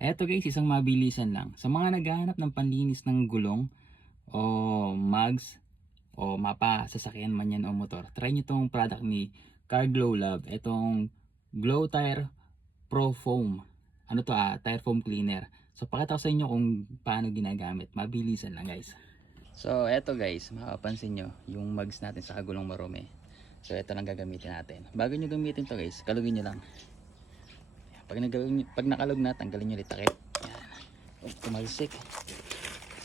Eto guys, isang mabilisan lang. Sa mga naghahanap ng panlinis ng gulong o mugs o mapa sasakyan man yan o motor, try nyo itong product ni Car Glow Lab. Itong Glow Tire Pro Foam. Ano to tire foam cleaner. So pakita ko sa inyo kung paano ginagamit. Mabilisan lang guys. So eto guys, makapansin nyo yung mugs natin sa kagulong marumi. So eto lang gagamitin natin. Bago nyo gamitin to guys, kalugin nyo lang. Pag nakalog na, tanggalin nyo ulit takip. Yan. Huwag tumalsik.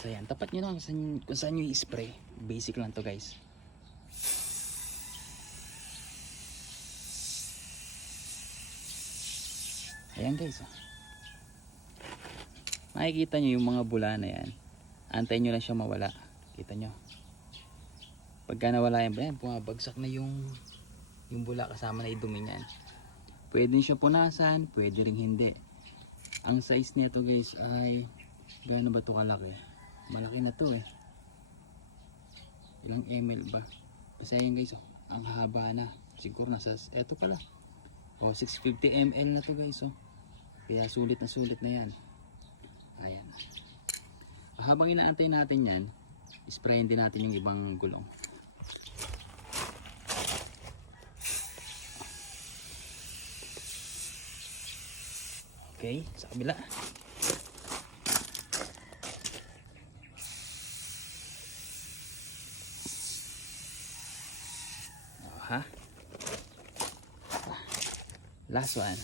So yan, tapat nyo lang kung saan nyo i-spray. Basic lang to guys. Ayan guys. Makikita nyo yung mga bula na yan. Antayin nyo lang siya mawala. Kita nyo. Pagka nawala yan, bumabagsak na yung bula kasama na idumi niyan. Pwede siya punasan, pwede ring hindi. Ang size nito guys ay gaano ba ito kalaki? Malaki na to eh. Ilang ml ba? Kasi ayun guys, ang haba na. Siguro nasa eto pala. 650 ml na to guys. Kaya sulit na yan. Ayan. Habang inaantay natin yan, sprayin din natin yung ibang gulong. Okay, sa kabila. Last one.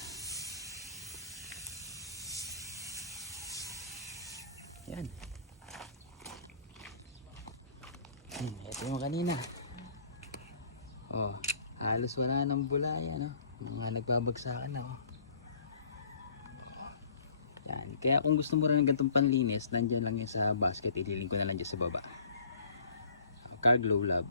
Yan. Ito yung kanina. Halos wala nang bula yan. Mga nagbabagsakan na. Yan. Kaya kung gusto mo rin ng ganitong panlinis, nandiyan lang yan sa basket. Ililink ko na lang dyan sa baba. Car Glow Lab.